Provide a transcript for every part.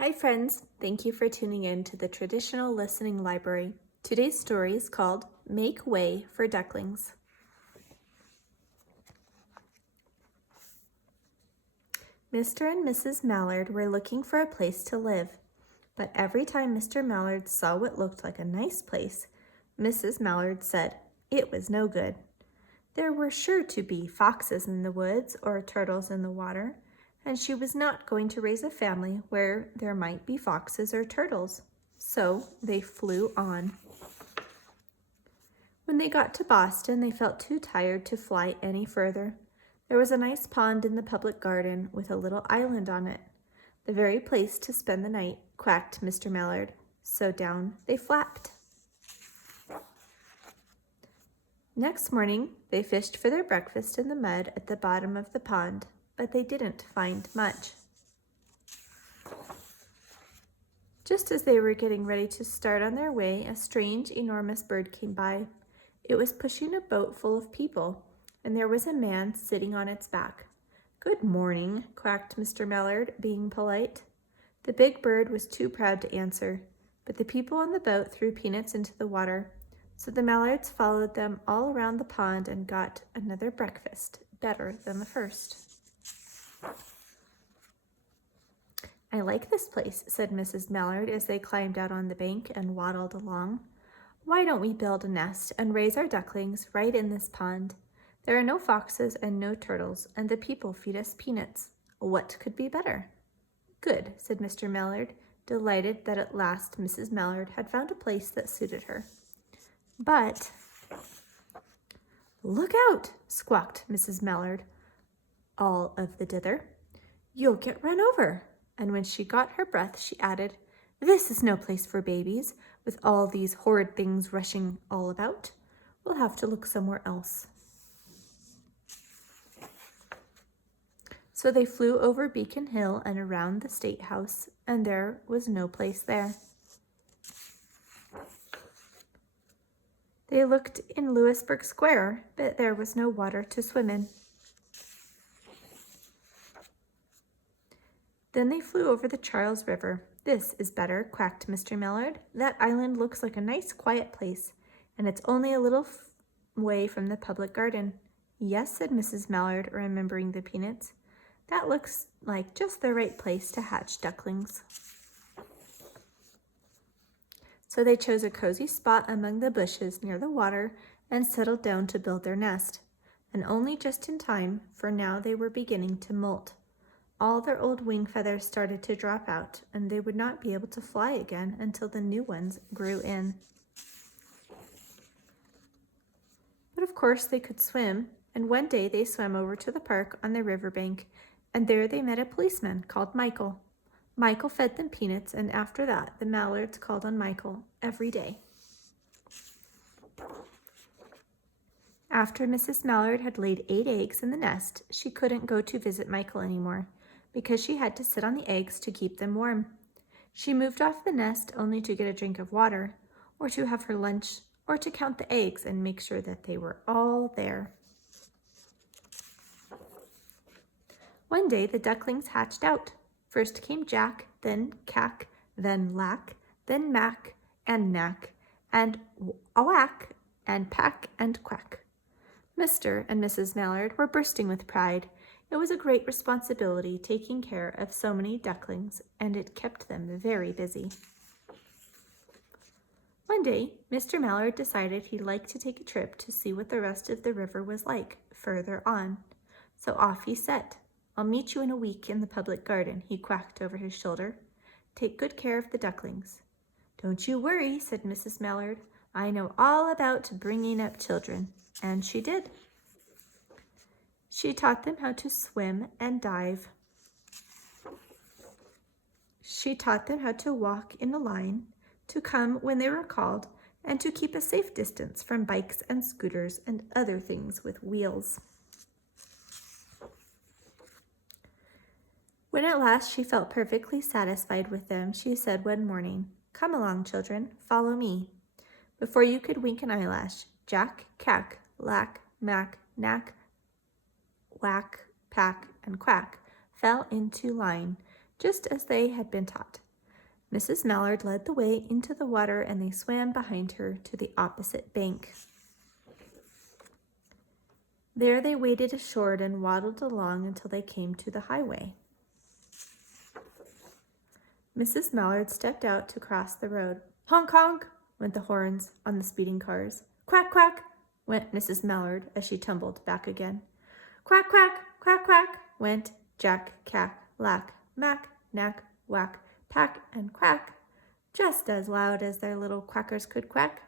Hi friends, thank you for tuning in to the Traditional Listening Library. Today's story is called Make Way for Ducklings. Mr. and Mrs. Mallard were looking for a place to live, but every time Mr. Mallard saw what looked like a nice place, Mrs. Mallard said it was no good. There were sure to be foxes in the woods or turtles in the water, and she was not going to raise a family where there might be foxes or turtles. So they flew on. When they got to Boston, they felt too tired to fly any further. There was a nice pond in the public garden with a little island on it. The very place to spend the night, quacked Mr. Mallard. So down they flapped. Next morning, they fished for their breakfast in the mud at the bottom of the pond, but they didn't find much. Just as they were getting ready to start on their way, a strange, enormous bird came by. It was pushing a boat full of people, and there was a man sitting on its back. "Good morning," quacked Mr. Mallard, being polite. The big bird was too proud to answer, but the people on the boat threw peanuts into the water. So the Mallards followed them all around the pond and got another breakfast, better than the first. "I like this place," said Mrs. Mallard as they climbed out on the bank and waddled along. "Why don't we build a nest and raise our ducklings right in this pond? There are no foxes and no turtles, and the people feed us peanuts. What could be better?" "Good," said Mr. Mallard, delighted that at last Mrs. Mallard had found a place that suited her. But, "Look out!" squawked Mrs. Mallard, all of the dither. "You'll get run over." And when she got her breath, she added, "This is no place for babies, with all these horrid things rushing all about. We'll have to look somewhere else." So they flew over Beacon Hill and around the State House, and there was no place there. They looked in Louisburg Square, but there was no water to swim in. Then they flew over the Charles River. "This is better," quacked Mr. Mallard. "That island looks like a nice quiet place, and it's only a little way from the public garden." "Yes," said Mrs. Mallard, remembering the peanuts. "That looks like just the right place to hatch ducklings." So they chose a cozy spot among the bushes near the water and settled down to build their nest. And only just in time, for now they were beginning to molt. All their old wing feathers started to drop out, and they would not be able to fly again until the new ones grew in. But of course they could swim, and one day they swam over to the park on the riverbank, and there they met a policeman called Michael. Michael fed them peanuts, and after that, the Mallards called on Michael every day. After Mrs. Mallard had laid 8 eggs in the nest, she couldn't go to visit Michael anymore because she had to sit on the eggs to keep them warm. She moved off the nest only to get a drink of water, or to have her lunch, or to count the eggs and make sure that they were all there. One day, the ducklings hatched out. First came Jack, then Kack, then Lack, then Mack and Nack, and Ouack, and Pack and Quack. Mr. and Mrs. Mallard were bursting with pride. It was a great responsibility taking care of so many ducklings, and it kept them very busy. One day, Mr. Mallard decided he'd like to take a trip to see what the rest of the river was like further on. So off he set. "I'll meet you in a week in the public garden," he quacked over his shoulder. "Take good care of the ducklings." "Don't you worry," said Mrs. Mallard. "I know all about bringing up children." And she did. She taught them how to swim and dive. She taught them how to walk in a line, to come when they were called, and to keep a safe distance from bikes and scooters and other things with wheels. When at last she felt perfectly satisfied with them, she said one morning, "Come along, children, follow me." Before you could wink an eyelash, Jack, Kack, Lack, Mack, Nack, Whack, Pack, and Quack fell into line, just as they had been taught. Mrs. Mallard led the way into the water, and they swam behind her to the opposite bank. There they waded ashore and waddled along until they came to the highway. Mrs. Mallard stepped out to cross the road. Honk, honk, went the horns on the speeding cars. Quack, quack, went Mrs. Mallard as she tumbled back again. Quack, quack, quack, quack, went Jack, Kack, Lack, Mack, Nack, Ouack, Pack, and Quack, just as loud as their little quackers could quack.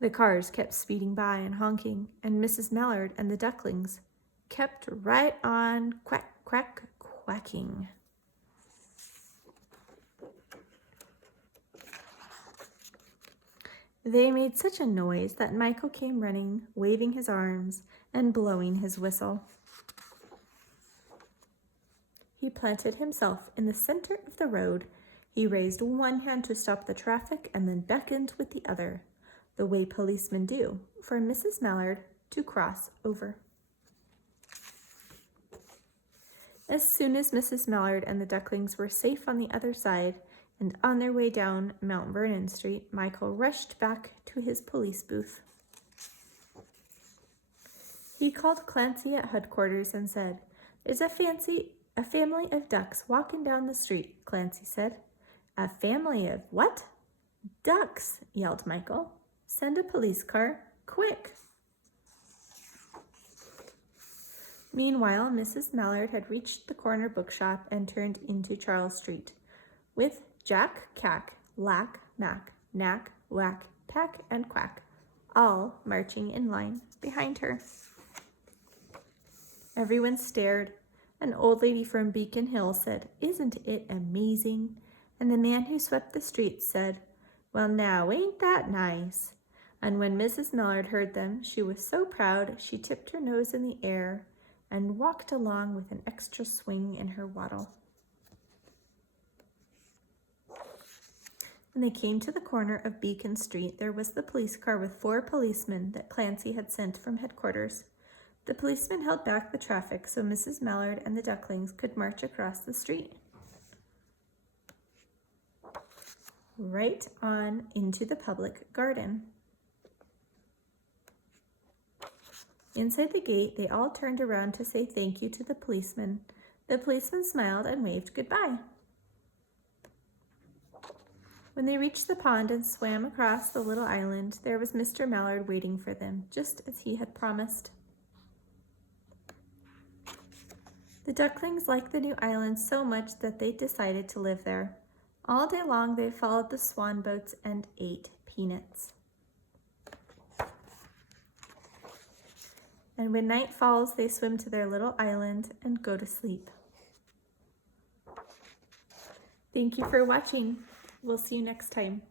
The cars kept speeding by and honking, and Mrs. Mallard and the ducklings kept right on quack, quack, quacking. They made such a noise that Michael came running, waving his arms and blowing his whistle. He planted himself in the center of the road. He raised one hand to stop the traffic and then beckoned with the other, the way policemen do, for Mrs. Mallard to cross over. As soon as Mrs. Mallard and the ducklings were safe on the other side and on their way down Mount Vernon Street, Michael rushed back to his police booth. He called Clancy at headquarters and said, "There's a family of ducks walking down the street," Clancy said. "A family of what?" "Ducks," yelled Michael. "Send a police car, quick." Meanwhile, Mrs. Mallard had reached the corner bookshop and turned into Charles Street, with Jack, Kack, Lack, Mack, Nack, Ouack, Pack, and Quack, all marching in line behind her. Everyone stared. An old lady from Beacon Hill said, "Isn't it amazing?" And the man who swept the streets said, "Well, now, ain't that nice?" And when Mrs. Mallard heard them, she was so proud she tipped her nose in the air and walked along with an extra swing in her waddle. When they came to the corner of Beacon Street, there was the police car with 4 policemen that Clancy had sent from headquarters. The policemen held back the traffic so Mrs. Mallard and the ducklings could march across the street, right on into the public garden. Inside the gate, they all turned around to say thank you to the policeman. The policeman smiled and waved goodbye. When they reached the pond and swam across the little island, there was Mr. Mallard waiting for them, just as he had promised. The ducklings liked the new island so much that they decided to live there. All day long, they followed the swan boats and ate peanuts. And when night falls, they swim to their little island and go to sleep. Thank you for watching. We'll see you next time.